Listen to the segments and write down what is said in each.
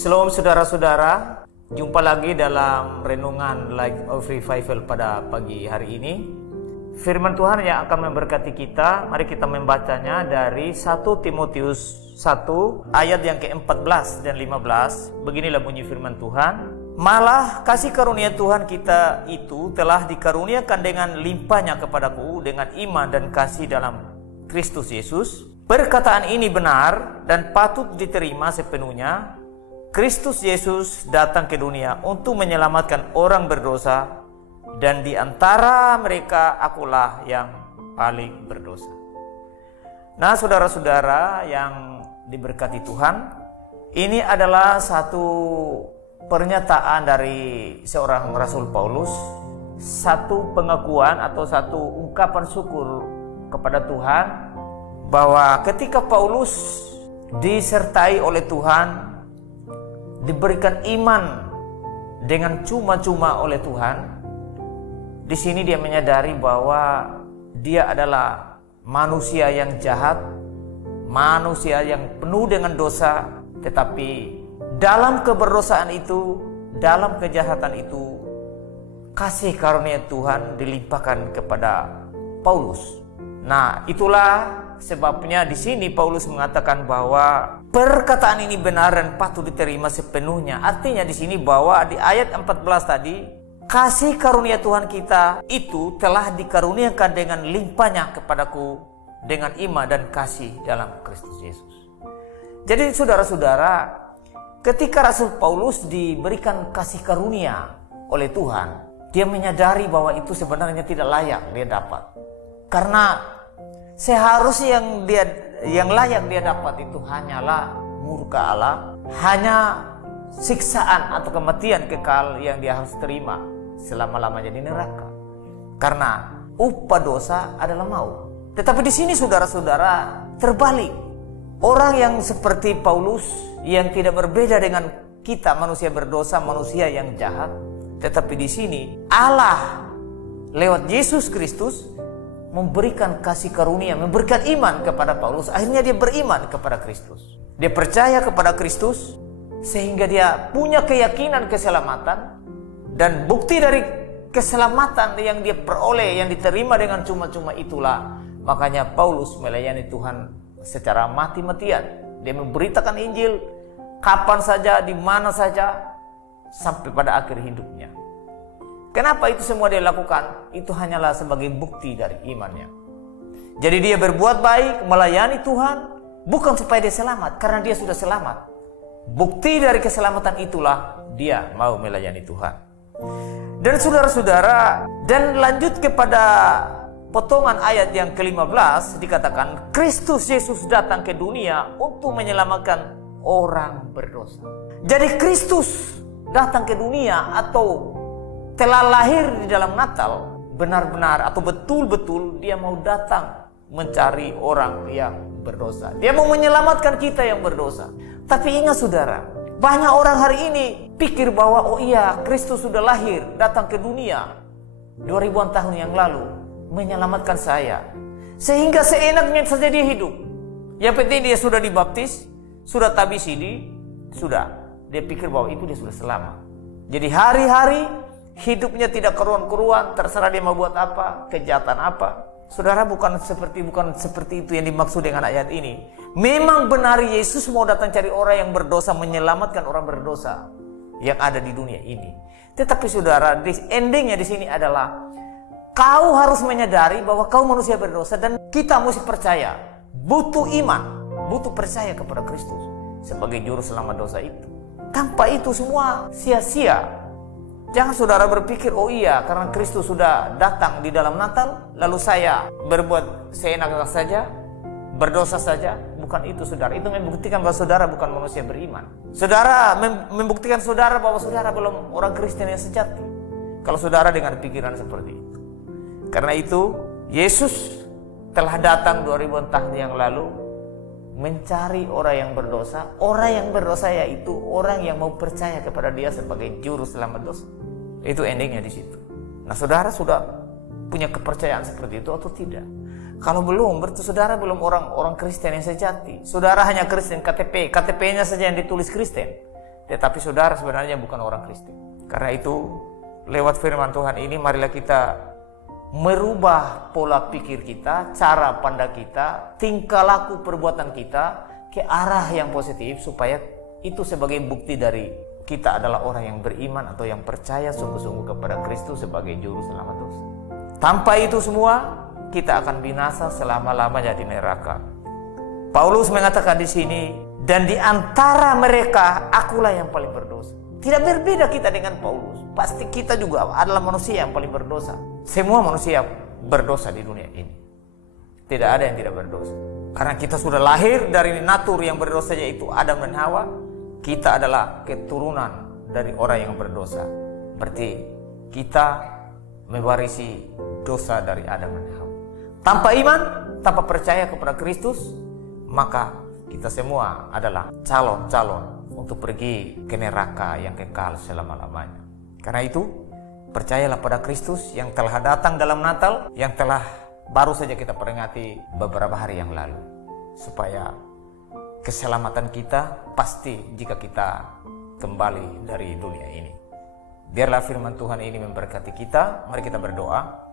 Shalom saudara-saudara, jumpa lagi dalam renungan Light of Revival pada pagi hari ini. Firman Tuhan yang akan memberkati kita, mari kita membacanya dari 1 Timotius 1 ayat yang ke-14 dan 15. Beginilah bunyi firman Tuhan. Malah kasih karunia Tuhan kita itu telah dikaruniakan dengan limpahnya kepadaku dengan iman dan kasih dalam Kristus Yesus. Perkataan ini benar dan patut diterima sepenuhnya. Kristus Yesus datang ke dunia untuk menyelamatkan orang berdosa, dan di antara mereka akulah yang paling berdosa. Nah, saudara-saudara yang diberkati Tuhan, ini adalah satu pernyataan dari seorang Rasul Paulus, satu pengakuan atau satu ungkapan syukur kepada Tuhan bahwa ketika Paulus disertai oleh Tuhan, diberikan iman dengan cuma-cuma oleh Tuhan. Di sini dia menyadari bahwa dia adalah manusia yang jahat, manusia yang penuh dengan dosa, tetapi dalam keberdosaan itu, dalam kejahatan itu, kasih karunia Tuhan dilimpahkan kepada Paulus. Nah, itulah sebabnya di sini Paulus mengatakan bahwa perkataan ini benar dan patut diterima sepenuhnya. Artinya di sini bahwa di ayat 14 tadi, kasih karunia Tuhan kita itu telah dikaruniakan dengan limpahnya kepadaku dengan iman dan kasih dalam Kristus Yesus. Jadi saudara-saudara, ketika Rasul Paulus diberikan kasih karunia oleh Tuhan, dia menyadari bahwa itu sebenarnya tidak layak dia dapat. Karena seharusnya yang layak dia dapat itu hanyalah murka Allah, hanya siksaan atau kematian kekal yang dia harus terima selama-lamanya di neraka. Karena upah dosa adalah maut. Tetapi di sini saudara-saudara terbalik. Orang yang seperti Paulus yang tidak berbeda dengan kita manusia berdosa, manusia yang jahat, tetapi di sini Allah lewat Yesus Kristus memberikan kasih karunia, memberikan iman kepada Paulus. Akhirnya dia beriman kepada Kristus. Dia percaya kepada Kristus sehingga dia punya keyakinan keselamatan, dan bukti dari keselamatan yang dia peroleh, yang diterima dengan cuma-cuma itulah makanya Paulus melayani Tuhan secara mati-matian. Dia memberitakan Injil kapan saja, di mana saja, sampai pada akhir hidupnya. Kenapa itu semua dia lakukan? Itu hanyalah sebagai bukti dari imannya. Jadi dia berbuat baik, melayani Tuhan, bukan supaya dia selamat, karena dia sudah selamat. Bukti dari keselamatan itulah dia mau melayani Tuhan. Dan saudara-saudara, dan lanjut kepada potongan ayat yang ke-15 dikatakan, Kristus Yesus datang ke dunia untuk menyelamatkan orang berdosa. Jadi Kristus datang ke dunia atau telah lahir di dalam Natal, benar-benar atau betul-betul dia mau datang mencari orang yang berdosa. Dia mau menyelamatkan kita yang berdosa. Tapi ingat saudara, banyak orang hari ini pikir bahwa oh iya, Kristus sudah lahir, datang ke dunia 2000-an tahun yang lalu menyelamatkan saya, sehingga seenaknya saja dia hidup. Yang penting dia sudah dibaptis, sudah tabisidi, sudah. Dia pikir bahwa itu dia sudah selamat. Jadi hari-hari hidupnya tidak keruan-keruan, terserah dia mau buat apa, kejahatan apa. Saudara, bukan seperti itu yang dimaksud dengan ayat ini. Memang benar Yesus mau datang cari orang yang berdosa, menyelamatkan orang berdosa yang ada di dunia ini. Tetapi saudara, endingnya di sini adalah kau harus menyadari bahwa kau manusia berdosa dan kita mesti percaya, butuh iman, butuh percaya kepada Kristus sebagai juru selamat dosa itu. Tanpa itu semua sia-sia. Jangan saudara berpikir, oh iya, karena Kristus sudah datang di dalam Natal, lalu saya berbuat seenaknya saja, berdosa saja. Bukan itu saudara. Itu membuktikan bahwa saudara bukan manusia beriman. Saudara membuktikan saudara bahwa saudara belum orang Kristen yang sejati, kalau saudara dengan pikiran seperti itu. Karena itu, Yesus telah datang 2000 tahun yang lalu mencari orang yang berdosa. Orang yang berdosa yaitu orang yang mau percaya kepada dia sebagai juru selamat dosa. Itu endingnya di situ. Nah, saudara sudah punya kepercayaan seperti itu atau tidak? Kalau belum, berarti saudara belum orang Kristen yang sejati. Saudara hanya Kristen KTP-nya saja yang ditulis Kristen. tetapi saudara sebenarnya bukan orang Kristen. Karena itu, lewat firman Tuhan ini marilah kita merubah pola pikir kita, cara pandang kita, tingkah laku perbuatan kita ke arah yang positif, supaya itu sebagai bukti dari kita adalah orang yang beriman atau yang percaya sungguh-sungguh kepada Kristus sebagai juru selamat dosa. Tanpa itu semua, kita akan binasa selama-lamanya di neraka. Paulus mengatakan di sini, dan di antara mereka akulah yang paling berdosa. Tidak berbeda kita dengan Paulus. Pasti kita juga adalah manusia yang paling berdosa. Semua manusia berdosa di dunia ini. Tidak ada yang tidak berdosa. Karena kita sudah lahir dari natur yang berdosa, yaitu Adam dan Hawa. Kita adalah keturunan dari orang yang berdosa. Berarti kita mewarisi dosa dari Adam dan Hawa. Tanpa iman, tanpa percaya kepada Kristus, maka kita semua adalah calon-calon untuk pergi ke neraka yang kekal selama-lamanya. Karena itu, percayalah pada Kristus yang telah datang dalam Natal, yang telah baru saja kita peringati beberapa hari yang lalu. Supaya keselamatan kita pasti jika kita kembali dari dunia ini. Biarlah firman Tuhan ini memberkati kita. Mari kita berdoa.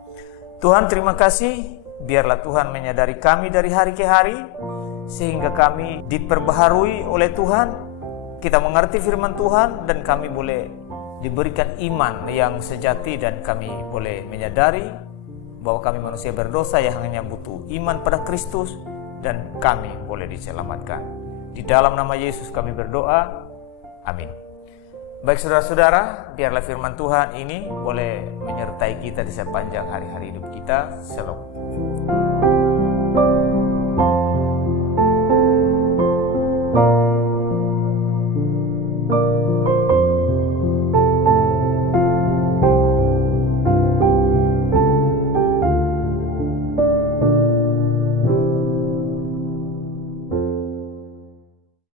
Tuhan, terima kasih. Biarlah Tuhan menyadari kami dari hari ke hari, sehingga kami diperbaharui oleh Tuhan. Kita mengerti firman Tuhan dan kami boleh diberikan iman yang sejati, dan kami boleh menyadari bahwa kami manusia berdosa yang hanya butuh iman pada Kristus, dan kami boleh diselamatkan. Di dalam nama Yesus kami berdoa. Amin. Baik saudara-saudara, biarlah firman Tuhan ini boleh menyertai kita di sepanjang hari-hari hidup kita. Shalom.